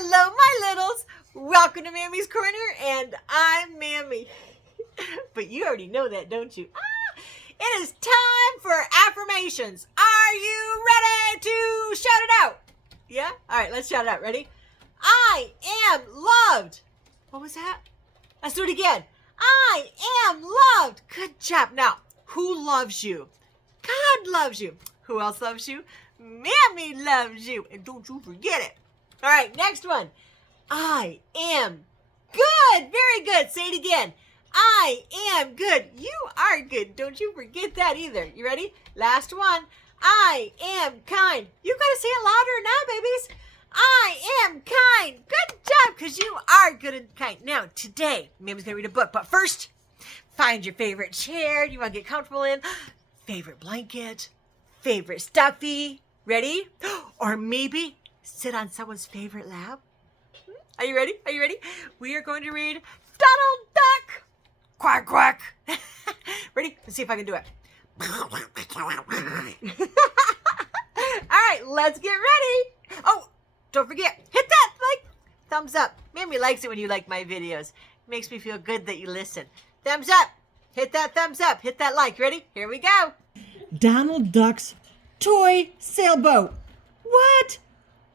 Hello, my littles. Welcome to Mammy's Corner, and I'm Mammy. But you already know that, don't you? It is time for affirmations. Are you ready to shout it out? Yeah? All right, let's shout it out. Ready? I am loved. What was that? Let's do it again. I am loved. Good job. Now, who loves you? God loves you. Who else loves you? Mammy loves you. And don't you forget it. All right, next one. I am good. Very good. Say it again. I am good. You are good. Don't you forget that either. You ready? Last one. I am kind. You got to say it louder now, babies. I am kind. Good job, because you are good and kind. Now, today, Mammy's going to read a book. But first, find your favorite chair you want to get comfortable in. Favorite blanket. Favorite stuffy. Ready? Or maybe sit on someone's favorite lap. Are you ready? Are you ready? We are going to read Donald Duck. Quack, quack. Ready? Let's see if I can do it. All right, let's get ready. Oh, don't forget, hit that like, thumbs up. Mammy likes it when you like my videos. It makes me feel good that you listen. Thumbs up. Hit that thumbs up. Hit that like. Ready? Here we go. Donald Duck's toy sailboat. What?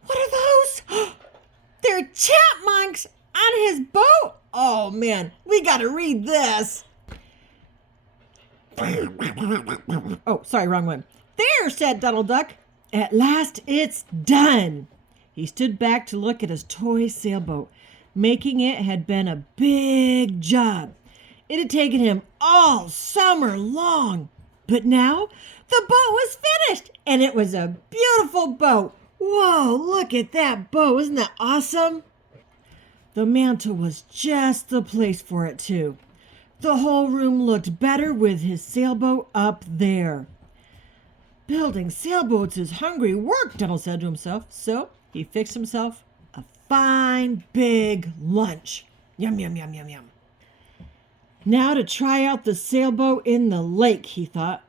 What are those? They're chipmunks on his boat. Oh, man, we got to read this. Oh, sorry, wrong one. There, said Donald Duck. At last it's done. He stood back to look at his toy sailboat. Making it had been a big job. It had taken him all summer long. But now the boat was finished, and it was a beautiful boat. Whoa, look at that boat. Isn't that awesome? The mantel was just the place for it, too. The whole room looked better with his sailboat up there. Building sailboats is hungry work, Donald said to himself. So he fixed himself a fine big lunch. Yum, yum, yum, yum, yum. Now to try out the sailboat in the lake, he thought.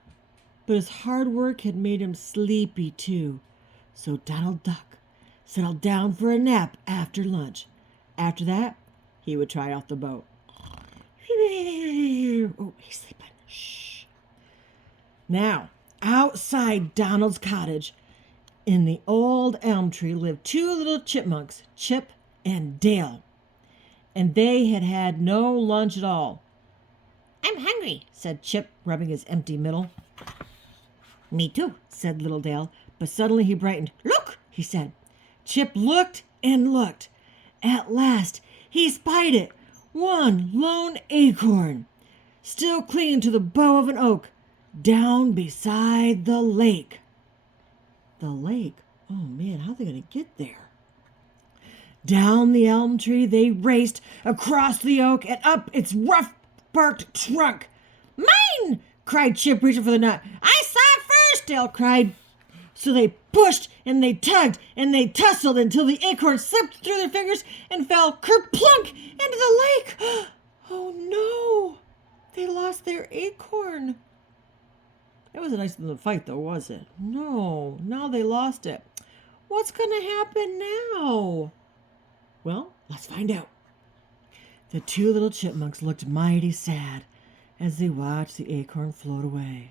But his hard work had made him sleepy, too. So Donald Duck settled down for a nap after lunch. After that, he would try out the boat. Oh, he's sleeping. Shh. Now, outside Donald's cottage, in the old elm tree, lived two little chipmunks, Chip and Dale. And they had had no lunch at all. I'm hungry, said Chip, rubbing his empty middle. Me too, said little Dale, but suddenly he brightened. Look, he said. Chip looked and looked. At last, he spied it, one lone acorn, still clinging to the bough of an oak, down beside the lake. The lake? Oh, man, how are they going to get there? Down the elm tree they raced, across the oak, and up its rough-barked trunk. Mine! Cried Chip, reaching for the nut. I saw it first, Dale cried. So they pushed and they tugged and they tussled until the acorn slipped through their fingers and fell kerplunk into the lake. Oh no, they lost their acorn. It wasn't nice in the fight though, was it? No, now they lost it. What's going to happen now? Well, let's find out. The two little chipmunks looked mighty sad as they watched the acorn float away.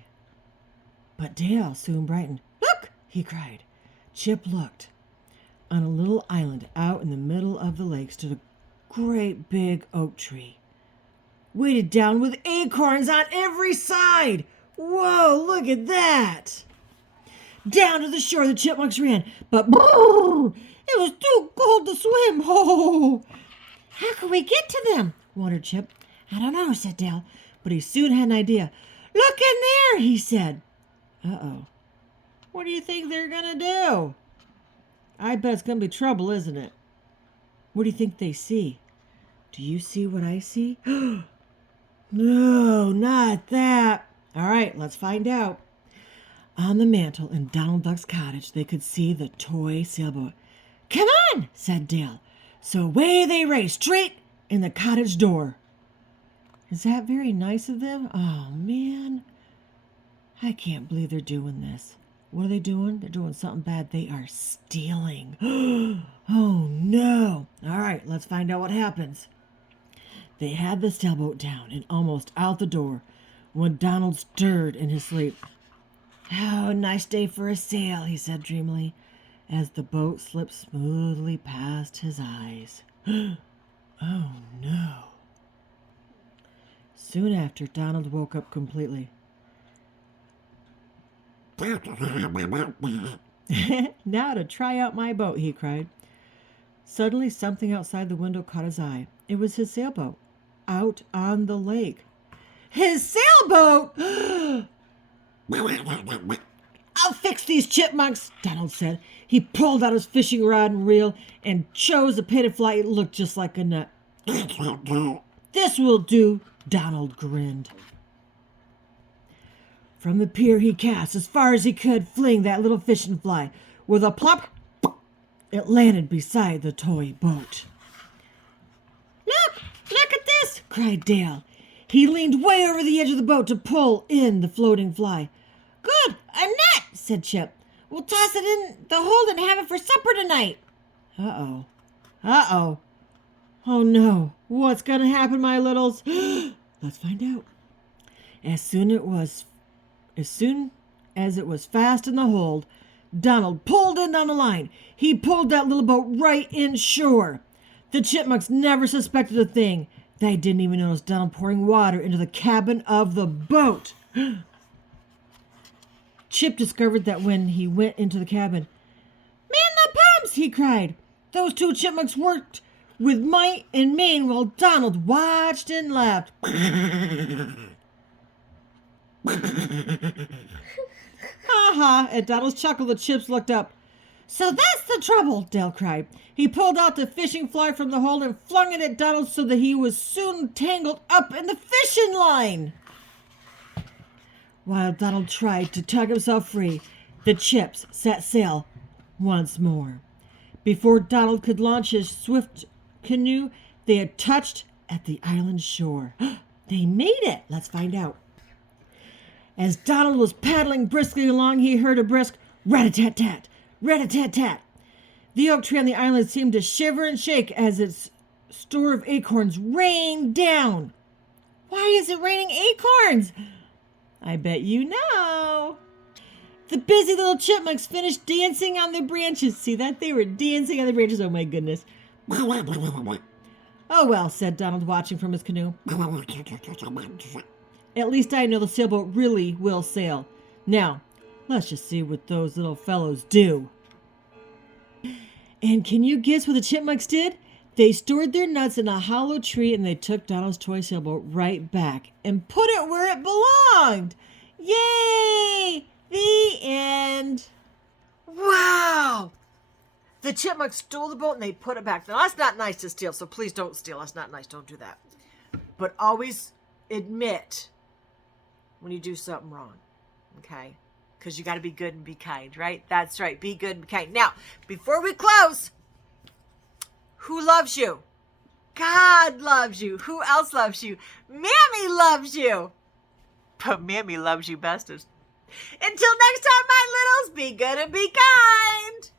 But Dale soon brightened. Look, he cried. Chip looked. On a little island out in the middle of the lake stood a great big oak tree, weighted down with acorns on every side. Whoa, look at that! Down to the shore the chipmunks ran, but brrr, it was too cold to swim. Oh, how can we get to them? Wondered Chip. I don't know, said Dale, but he soon had an idea. Look in there, he said. Uh-oh. What do you think they're going to do? I bet it's going to be trouble, isn't it? What do you think they see? Do you see what I see? No, not that. All right, let's find out. On the mantel in Donald Duck's cottage, they could see the toy sailboat. Come on, said Dale. So away they raced, straight in the cottage door. Is that very nice of them? Oh, man. I can't believe they're doing this. What are they doing? They're doing something bad. They are stealing. Oh, no. Let's find out what happens. They had the sailboat down and almost out the door when Donald stirred in his sleep. Oh, nice day for a sail, he said dreamily, as the boat slipped smoothly past his eyes. Oh, no. Soon after, Donald woke up completely. Now to try out my boat, he cried. Suddenly, something outside the window caught his eye. It was his sailboat, out on the lake. His sailboat! I'll fix these chipmunks, Donald said. He pulled out his fishing rod and reel and chose a painted fly. It looked just like a nut. This will do, Donald grinned. From the pier he cast as far as he could, fling that little fishing fly. With a plop, it landed beside the toy boat. Look at this, cried Dale. He leaned way over the edge of the boat to pull in the floating fly. Good, a nut, said Chip. We'll toss it in the hold and have it for supper tonight. Uh-oh. Oh no, what's going to happen, my littles? Let's find out. As soon as it was fast in the hold, Donald pulled in on the line. He pulled that little boat right inshore. The chipmunks never suspected a thing. They didn't even notice Donald pouring water into the cabin of the boat. Chip discovered that when he went into the cabin. Man the pumps, he cried. Those two chipmunks worked with might and main while Donald watched and laughed. Ha! At Donald's chuckle, the Chips looked up. So that's the trouble, Dale cried. He pulled out the fishing fly from the hold and flung it at Donald so that he was soon tangled up in the fishing line. While Donald tried to tug himself free, the Chips set sail once more. Before Donald could launch his swift canoe, they had touched at the island shore. They made it! Let's find out. As Donald was paddling briskly along, he heard a brisk rat-a-tat-tat, rat-a-tat-tat. The oak tree on the island seemed to shiver and shake as its store of acorns rained down. Why is it raining acorns? I bet you know. The busy little chipmunks finished dancing on the branches. See that? They were dancing on the branches. Oh, my goodness. Oh, well, said Donald, watching from his canoe. At least I know the sailboat really will sail. Now, let's just see what those little fellows do. And can you guess what the chipmunks did? They stored their nuts in a hollow tree and they took Donald's toy sailboat right back and put it where it belonged. Yay! The end. Wow! The chipmunks stole the boat and they put it back. Now, that's not nice to steal, so please don't steal. That's not nice. Don't do that. But always admit when you do something wrong, okay? Because you got to be good and be kind, right? That's right. Be good and be kind. Now, before we close, who loves you? God loves you. Who else loves you? Mammy loves you. But Mammy loves you bestest. Until next time, my littles, be good and be kind.